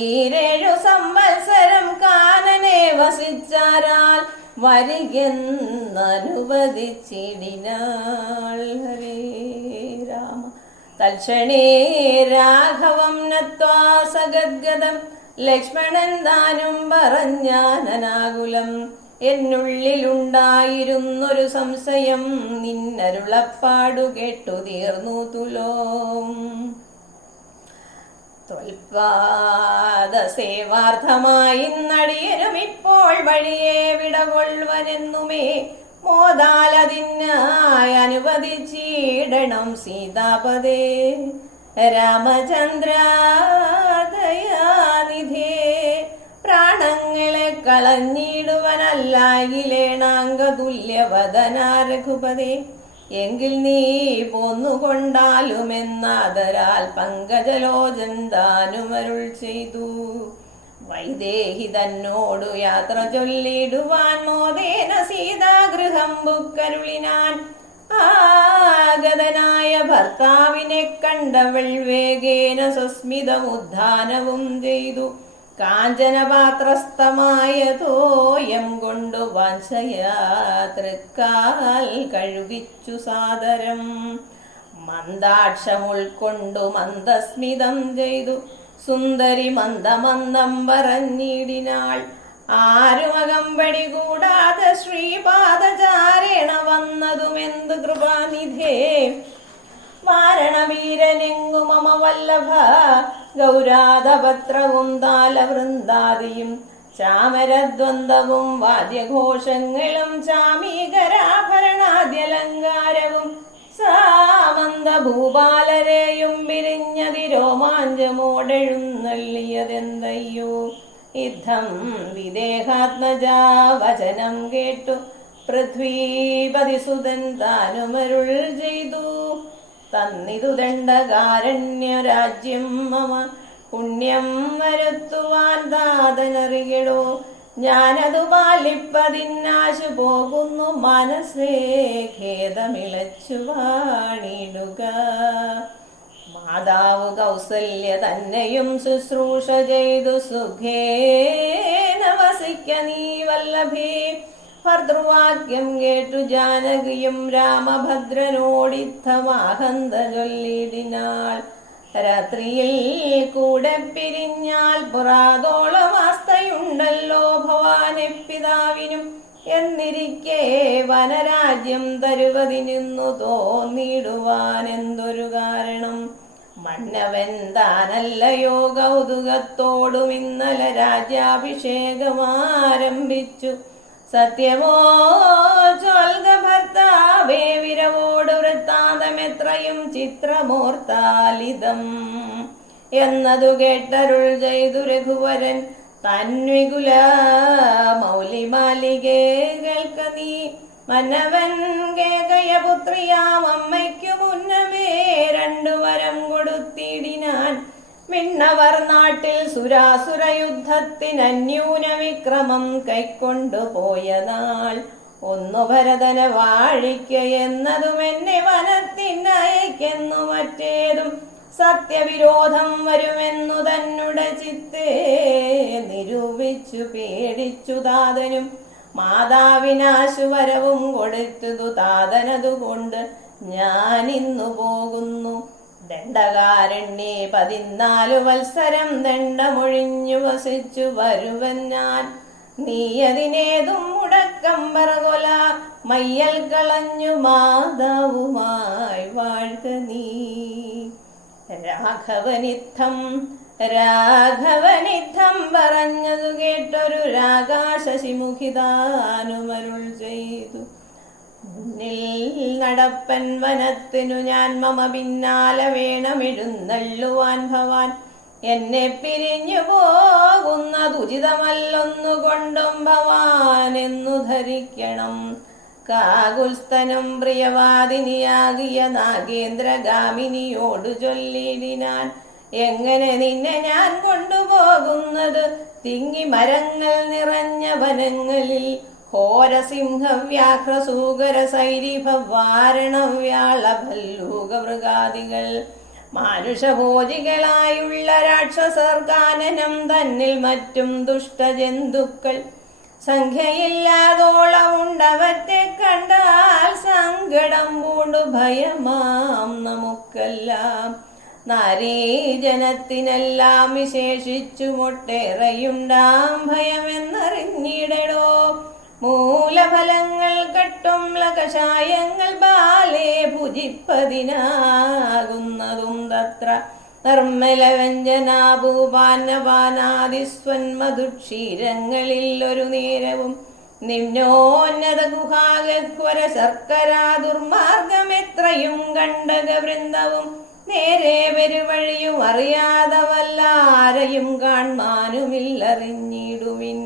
7 സംവത്സരം കാനനെ വസിച്ചാരാൽ വരികെന്നനുവദിച്ചിടിനാൾ. ഹരേ രാമ. തൽക്ഷണേ രാഘവം നത്വാ സഗദ്ഗതം ലക്ഷ്മണൻ താനും പറഞ്ഞാനനാകുലം. എന്നുള്ളിലുണ്ടായിരുന്നൊരു സംശയം നിന്നരുളപ്പാടു കേട്ടു തീർന്നു തുലോം. ത്വൽപാദസേവാർത്ഥമായി നടിയനും ഇപ്പോൾ വഴിയെ വിടകൊള്ളുവനെന്നുമേ മോദാലതിനായി അനുവദിച്ചിടണം സീതാപദേ. രാമചന്ദ്ര ദയാനിധേ പ്രാണങ്ങളെ കളഞ്ഞിടുവനല്ലായിലേണാംഗതുല്യവദനാ രഘുപതേ. എങ്കിൽ നീ പോന്നുകൊണ്ടാലുമെന്നാദരാൽ പങ്കജലോചൻ താനുമരുൾ ചെയ്തു. വൈദേഹി തന്നോടു യാത്ര ചൊല്ലിടുവാൻ മോദേന സീതാഗൃഹം ബുക്കരുളിനാൻ. ആഗതനായ ഭർത്താവിനെ കണ്ടവൾ വേഗേന സ്വസ്മിതമുദ്ധാനവും ചെയ്തു. കാഞ്ചനപാത്രസ്ഥമായ തോയം കൊണ്ടു വാഞ്ചയാ തൃക്കാൽ കഴുകിച്ചു സാദരം. മന്ദാക്ഷമുൾക്കൊണ്ടു മന്ദസ്മിതം ചെയ്തു സുന്ദരി മന്ദമന്ദം പറഞ്ഞിടിനാൾ. ആരുമകമ്പടി കൂടാതെ ശ്രീപാദചാരേണ വന്നതുമെന്ത് കൃപാനിധേ. വാരണവീരനെങ്ങു മമ വല്ലഭ ഗൗരാതപത്രവും താലവൃന്ദാദിയും ചാമരദ്വന്ദ്വവും വാദ്യഘോഷങ്ങളും ചാമീകരാഭരണാദ്യലങ്കാരവും സാമന്ത ഭൂപാലരെയും പിരിഞ്ഞതി രോമാഞ്ചമോടെഴുന്നള്ളിയതെന്തയ്യോ. യുദ്ധം വിദേഹാത്മജാ വചനം കേട്ടു പൃഥ്വീപതിസുതൻ താനുമരുൾ ചെയ്തു. തന്നിതു ദണ്ഡകാരണ്യരാജ്യം മമ പുണ്യം വരുത്തുവാൻ താതനറിയടോ. ഞാനതു പാലിപ്പതിന്നാശു പോകുന്നു മനസ്സേ ഖേദമിളച്ചു വാണിടുക. മാതാവ് കൗസല്യ തന്നെയും ശുശ്രൂഷ ചെയ്തു സുഖേന വസിക്ക നീ വല്ലഭേ. ഭർതൃവാക്യം കേട്ടു ജാനകിയും രാമഭദ്രനോടിത്തമാഹന്ത ചൊല്ലിടിനാൾ. രാത്രിയിൽ കൂടെ പിരിഞ്ഞാൽ പുറാതോളം അവസ്ഥയുണ്ടല്ലോ ഭവാനെ പിതാവിനും. എന്നിരിക്കെ വനരാജ്യം തരുവതിനിന്നു തോന്നിടുവാൻ എന്തൊരു കാരണം. മന്നവൻ താനല്ലയോ കൗതുകത്തോടും ഇന്നലെ രാജ്യാഭിഷേകമാരംഭിച്ചു. സത്യമോ ചൊൽക ഭർത്താവേ വിരവോട് വൃത്താന്തമെത്രയും ചിത്രമോർത്താലിതം എന്നതു കേട്ടരുൾ ചെയ്തു രഘുവരൻ. തന്വികുല മൗലിമാലികേ കേൾക്ക നീ. മന്നവൻ കേകയപുത്രിയാം അമ്മയ്ക്കു മുന്നമേ 2 വരം കൊടുത്തിടിനാൻ. വിണ്ണവർ നാട്ടിൽ സുരാസുര യുദ്ധത്തിനന്യൂന വിക്രമം കൈക്കൊണ്ടുപോയ നാൾ. 1 ഭരതന വാഴിക്ക എന്നതും എന്നെ വനത്തിനയക്കെന്നു മറ്റേതും സത്യവിരോധം വരുമെന്നു തന്നുടെ ചിത്തേ നിരൂപിച്ചു പേടിച്ചു താതനും. മാതാവിനാശുവരവും കൊടുത്തതു താതനതുകൊണ്ട് ഞാനിന്നു പോകുന്നു. ദണ്ഡകാരണ്യേ 14 വത്സരം ദണ്ഡമൊഴിഞ്ഞു വസിച്ചു വരുവൻ ഞാൻ. നീ അതിനേതും മുടക്കം പറകൊല മയ്യൽ കളഞ്ഞു മാതാവുമായി വാഴ്ക നീ. രാഘവനിത്തം പറഞ്ഞതു കേട്ടൊരു രാകാശശിമുഖിതാനുമരുൾ ചെയ്തു. മുന്നിൽ നടപ്പൻ വനത്തിനു ഞാൻ മമ പിന്നാലെ വേണമെഴുന്നള്ളുവാൻ ഭവാൻ. എന്നെ പിരിഞ്ഞു പോകുന്നതുചിതമല്ലൊന്നുകൊണ്ടും ഭവാൻ എന്നു ധരിക്കണം. കാകുൽസ്ഥനും പ്രിയവാദിനിയാകിയ നാഗേന്ദ്രഗാമിനിയോടു ചൊല്ലിടിനാൻ, എങ്ങനെ നിന്നെ ഞാൻ കൊണ്ടുപോകുന്നത് തിങ്ങി മരങ്ങൾ നിറഞ്ഞ വനങ്ങളിൽ. ഘോരസിംഹവ്യാഘ്രസൂകര സൈരിഭവാരണവ്യാളഭല്ലൂകമൃഗാദികൾ മാനുഷഭോജികളായുള്ള രാക്ഷസർ കാനനം തന്നിൽ മറ്റും ദുഷ്ടജന്തുക്കൾ സംഖ്യയില്ലാതോളമുണ്ടവറ്റെ കണ്ടാൽ സങ്കടം പൂണ്ടു ഭയമാം നമുക്കെല്ലാം. നാരീജനത്തിനെല്ലാം വിശേഷിച്ചു മൊട്ടേറെയുണ്ടാം ഭയമെന്നറിഞ്ഞിടടോ. മൂലഫലങ്ങൾ കട്ടുംല കഷായങ്ങൾ ബാലേ ഭുജിപ്പതിനാകുന്നതും തത്ര. നിർമ്മല വ്യഞ്ജനാഭൂപാന്നപാനാദിസ്വന്മധുക്ഷീരങ്ങളിൽ ഒരു നേരവും നിമ്നോന്നത ഗുഹാഗഹ്വര ശർക്കരാ ദുർമാർഗമെത്രയും കണ്ടകവൃന്ദവും നേരെ പെരുവഴിയും അറിയാതവല്ലാരെയും കാൺമാനുമില്ലറിഞ്ഞിടുവിൻ.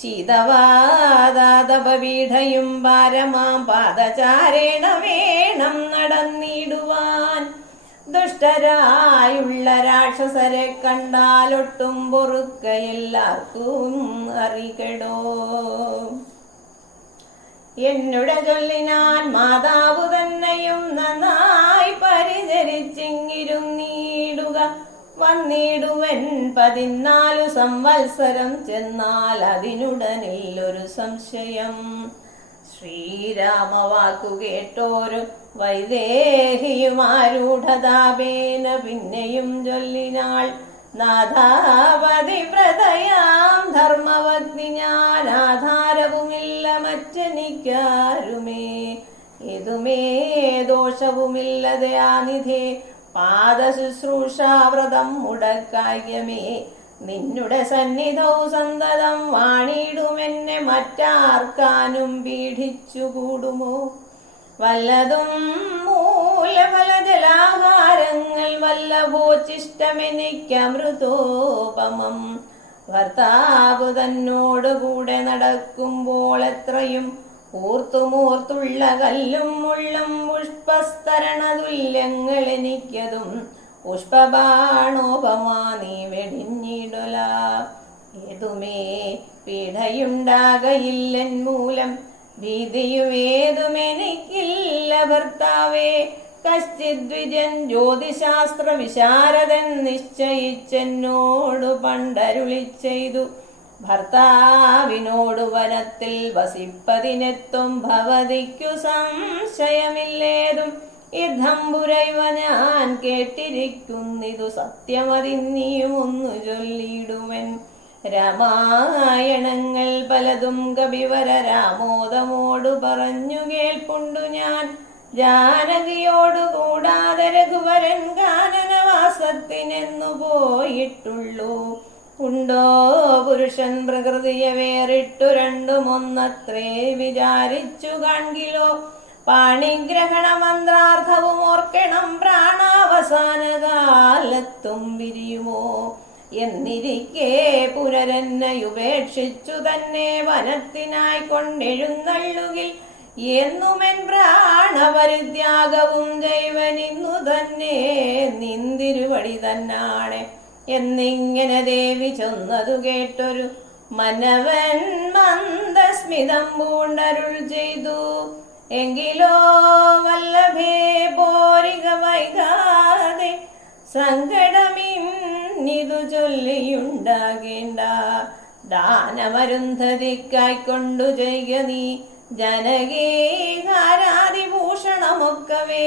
ശീതവാതാതപപീഠയും ഭാരമാം പാദചാരേണ വേണം നടന്നിടുവാൻ. ദുഷ്ടരായുള്ള രാക്ഷസരെ കണ്ടാലൊട്ടും പൊറുക്കയെല്ലാവർക്കും അറികടോ. എന്നുടെ ചൊല്ലിനാൻ മാതാവ് തന്നെയും നന്നായി പരിചരിച്ചിങ്ങിരുന്നീടുക. വന്നിടുവൻ 14 സംവത്സരം ചെന്നാൽ അതിനുടനില്ലൊരു സംശയം. ശ്രീരാമവാക്കു കേട്ടോരു വൈദേഹിയുമാരൂഢതാപേന പിന്നെയും ചൊല്ലിനാൾ, നാഥാപതിവ്രതയാം ധർമ്മവഗ്നി ഞാൻ ആധാരവുമില്ല മറ്റെനിക്കാരുമേ. ഏതുമേ ദോഷവുമില്ലതെ ആനിധേ പാദശുശ്രൂഷാവ്രതം മുടക്കായമേ. നിന്നുടെ സന്നിധൗ സന്തതം വാണിടുമെന്നെ മറ്റാർക്കാനും പീഡിച്ചുകൂടുമോ. വല്ലതും മൂലഫലജലാഹാരങ്ങൾ വല്ലഭോച്ചിഷ്ടമെനിക്കമൃതോപമം. ഭർത്താവ് തന്നോടുകൂടെ നടക്കുമ്പോൾ എത്രയും ഊർത്തുമൂർത്തുള്ള കല്ലും മുള്ളും പുഷ്പസ്തരണതുല്യങ്ങൾ എനിക്കതും പുഷ്പബാണോപമാ നീ വെടിഞ്ഞിടല. ഏതുമേ പീഡയുണ്ടാകയില്ലൻ മൂലം ഭീതിയുമേതുമെനിക്കില്ല ഭർത്താവേ. കശ്ചിദ്വിജൻ ജ്യോതിശാസ്ത്ര വിശാരദൻ നിശ്ചയിച്ചെന്നോടു പണ്ടരുളി ചെയ്തു, ഭർത്താവിനോടു വനത്തിൽ വസിപ്പതിനെത്തും ഭവതിക്കു സംശയമില്ലേതും. യുദ്ധംപുരൈവ ഞാൻ കേട്ടിരിക്കുന്നിതു സത്യമതിന്നിയും ഒന്നു ചൊല്ലിടുവൻ. രാമായണങ്ങൾ പലതും കവിവര രാമോദമോടു പറഞ്ഞു കേൾപ്പുണ്ടു ഞാൻ. ജാനകിയോടു കൂടാതെ രഘുവരൻ കാനനവാസത്തിനെന്നു പോയിട്ടുള്ളൂ. ഉണ്ടോ പുരുഷൻ പ്രകൃതിയെ വേറിട്ടു രണ്ടുമൊന്നത്രേ വിചാരിച്ചു കാൺകിലോ. പാണിഗ്രഹണ മന്ത്രാർത്ഥവും ഓർക്കണം പ്രാണാവസാന കാലത്തും വിരിയുമോ. എന്നിരിക്കെ പുനരെന്നയുപേക്ഷിച്ചു തന്നെ വനത്തിനായി കൊണ്ടെഴുന്നള്ളുകിൽ എന്നുമെൻ പ്രാണപരിത്യാഗവും ജൈവനിന്നു തന്നെ നിന്തിരുവടി തന്നാണ് എന്നിങ്ങനെ ദേവി ചൊന്നതു കേട്ടൊരു മനവൻ മന്ദസ്മിതം പൂണ്ടരുൾ ചെയ്തു. എങ്കിലോ വല്ലഭേ പോരിക വൈകാതെ സങ്കടമിന്നിതു ചൊല്ലിയുണ്ടാകേണ്ട. ദാനമരുന്ധതിക്കായിക്കൊണ്ടു ചെയ്യ നീ ജനകീകാരാദിഭൂഷണമൊക്കവേ.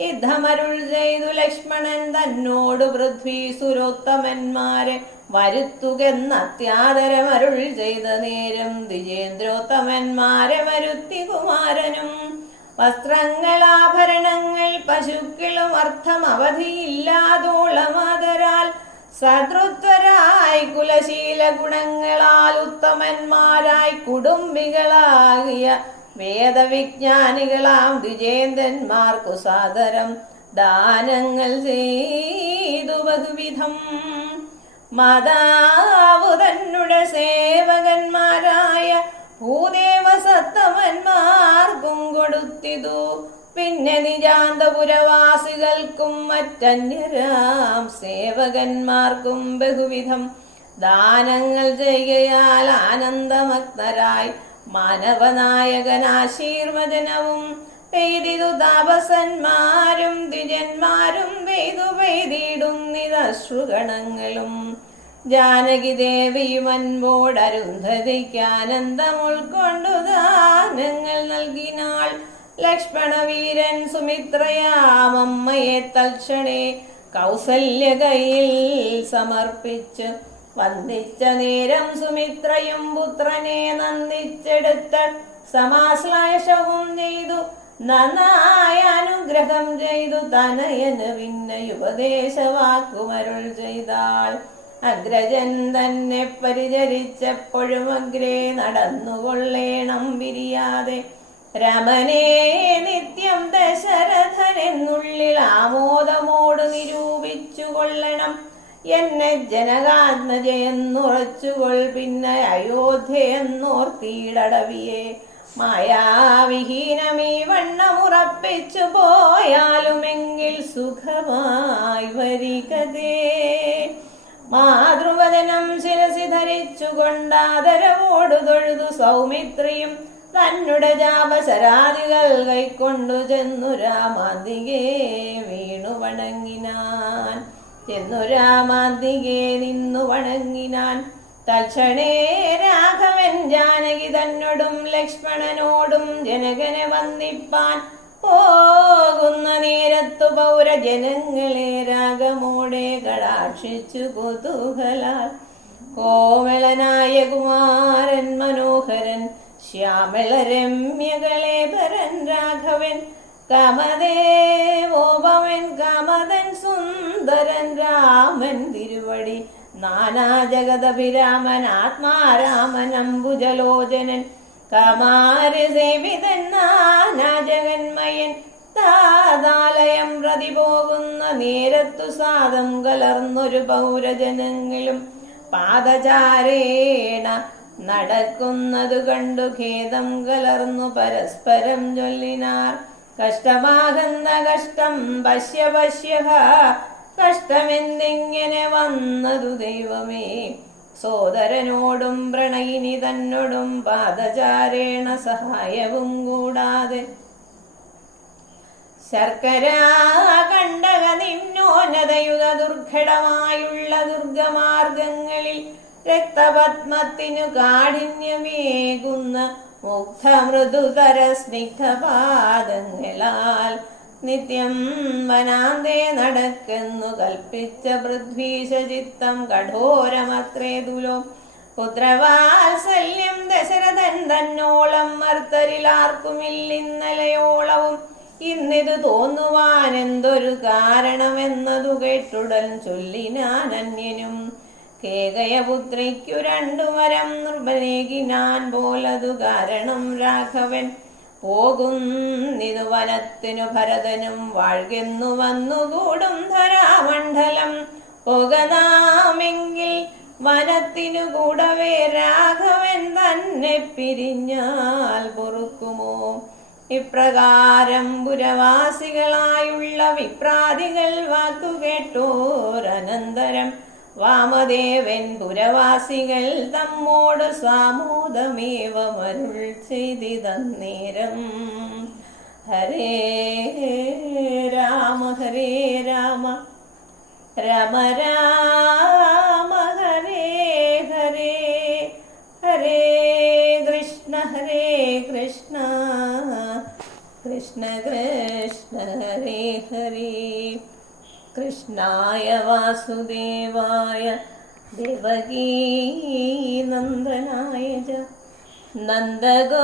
യുദ്ധമരുൾ ചെയ്തു ലക്ഷ്മണൻ തന്നോട് പൃഥ്വി സുരോത്തമന്മാരെ വരുത്തുകെന്നത്യാദരമരുൾ ചെയ്ത നേരം ദ്വിജേന്ദ്രോത്തമന്മാരെ വരുത്തി കുമാരനും. വസ്ത്രങ്ങളാഭരണങ്ങൾ പശുക്കളും അർത്ഥം അവധിയില്ലാതോളമാതരാൽ സദൃത്വരായി കുലശീല ഗുണങ്ങളാൽ ഉത്തമന്മാരായി കുടുംബികളാകിയ വേദവിജ്ഞാനികളാം ദ്വിജേന്ദ്രന്മാർക്കു സാദരം ദാനങ്ങൾ ചെയ്തു ബഹുവിധം. മാതാവു തന്നുടെ സേവകന്മാരായ ഭൂദേവസത്തമന്മാർക്കും കൊടുത്തിതു. പിന്നെ നിജാന്തപുരവാസികൾക്കും മറ്റന്യരാം സേവകന്മാർക്കും ബഹുവിധം ദാനങ്ങൾ ചെയ്യയാൽ ആനന്ദമഗ്നരായി മാനവനായകനാശീർവചനവും പെയ്തിതു. താപസന്മാരും ദ്വിജന്മാരും പെയ്തിടുന്നിതശ്രുഗണങ്ങളും. ജാനകി ദേവിയും അൻപോടരുന്ധതിക്ക് ആനന്ദം ഉൾക്കൊണ്ടു ദാനങ്ങൾ നൽകിനാൾ. ലക്ഷ്മണവീരൻ സുമിത്രയാമമ്മയെ തൽക്ഷണേ കൗസല്യ കയ്യിൽ സമർപ്പിച്ച് വന്ദിച്ച നേരം സുമിത്രയും പുത്രനെ നന്ദിച്ചെടുത്ത സമാശ്ലേഷവും ചെയ്തു നന്നായ അനുഗ്രഹം ചെയ്തു. തനയന് പിന്നെ ഉപദേശവാക്കുമരുൾ ചെയ്താൾ. അഗ്രജൻ തന്നെ പരിചരിച്ചപ്പോഴും അഗ്രേ നടന്നുകൊള്ളേണം പിരിയാതെ. രമനെ നിത്യം ദശരഥനെന്നുള്ളിൽ ആമോദമോട് നിരൂപിച്ചു കൊള്ളണം. എന്നെ ജനകാത്മജയെന്നുറച്ചുകൊൾ പിന്നെ അയോധ്യയെന്നോർത്തിയിടവിയെ. മായാവിഹീനമീ വണ്ണമുറപ്പിച്ചു പോയാലുമെങ്കിൽ സുഖമായി വരികതേ. മാതൃവചനം ശിരസി ധരിച്ചു കൊണ്ടാദരവോടു തൊഴുതു സൗമിത്രിയും തന്നുടെ ജാപശരാദികൾ കൈക്കൊണ്ടു ചെന്നു രാമാന്തികെ വീണു വണങ്ങിനാൻ. നിന്നു വണങ്ങിനാൻ. തൽക്ഷണേ രാഘവൻ ജാനകി തന്നോടും ലക്ഷ്മണനോടും ജനകനെ വന്ദിപ്പാൻ പോകുന്ന നേരത്തു പൗരജനങ്ങളെ രാഗമോടെ കടാക്ഷിച്ചു കുതൂഹലാൽ. കോമളനായ കുമാരൻ മനോഹരൻ ശ്യാമള രമ്യകളേപരൻ രാഘവൻ. കാമദേവോപമൻ കാമതൻ സുന്ദരൻ രാമൻ തിരുവടി. നാനാജഗദഭിരാമൻ ആത്മാരാമൻ അംബുജലോചനൻ. കാമാരസേവിതൻ നാനാജഗന്മയൻ. താതാലയം പ്രതി പോകുന്ന നേരത്തു സാദം കലർന്നൊരു പൗരജനങ്ങളും പാദചാരേണ നടക്കുന്നതു കണ്ടു ഖേദം കലർന്നു പരസ്പരം ചൊല്ലിനാർ. കഷ്ടമാകുന്ന കഷ്ടം പശ്യ പശ്യ. കഷ്ടമെന്തിങ്ങനെ വന്നതു ദൈവമേ. സോദരനോടും പ്രണയിനി തന്നോടും പാദചാരേണ സഹായവും കൂടാതെ. ശർക്കര കണ്ടക നിമ്നോന്നതയുഗ ദുർഘടമായുള്ള ദുർഗമാർഗങ്ങളിൽ രക്തപത്മത്തിനു കാഠിന്യമേകുന്ന മുഗ്ധമൃദുതര സ്നിഗ്ധപാദങ്ങളാൽ നിത്യം വനാന്തേ നടക്കുന്നു കൽപ്പിച്ച പൃഥ്വീശചിത്തം കഠോരമത്രേ തുലോ. പുത്രവാത്സല്യം ദശരഥൻ തന്നോളം മർത്തരിലാർക്കുമില്ലിന്നലയോളവും. ഇന്നിതു തോന്നുവാൻ എന്തൊരു കാരണമെന്നതു കേട്ടുടൻ ചൊല്ലിനാൻ അന്യനും. കേകയപുത്രിക്കു രണ്ടു വരം നൃപനേകിനാൻ പോലതു കാരണം രാഘവൻ. പോകുന്നിതു വനത്തിനു ഭരതനും വാഴ്കെന്നു വന്നുകൂടും ധരാമണ്ഡലം. പോകനാമെങ്കിൽ വനത്തിനു കൂടവേ രാഘവൻ തന്നെ പിരിഞ്ഞാൽ പൊറുക്കുമോ. ഇപ്രകാരം പുരവാസികളായുള്ള വിപ്രാദികൾ വാക്കുകേട്ടോരനന്തരം വാമദേവൻ പുരവാസികൾ തമ്മോട് സാമോദമേവമരുൾ ചെയ്തിതന്നേരം. ഹരേ രാമ ഹരേ രാമ രാമ രാമ ഹരേ ഹരേ. ഹരേ കൃഷ്ണ കൃഷ്ണ കൃഷ്ണ ഹരേ ഹരേ. കൃഷ്ണായ വാസുദേവായ ദേവകീ നന്ദനായ ച നന്ദഗോപകുമാരായ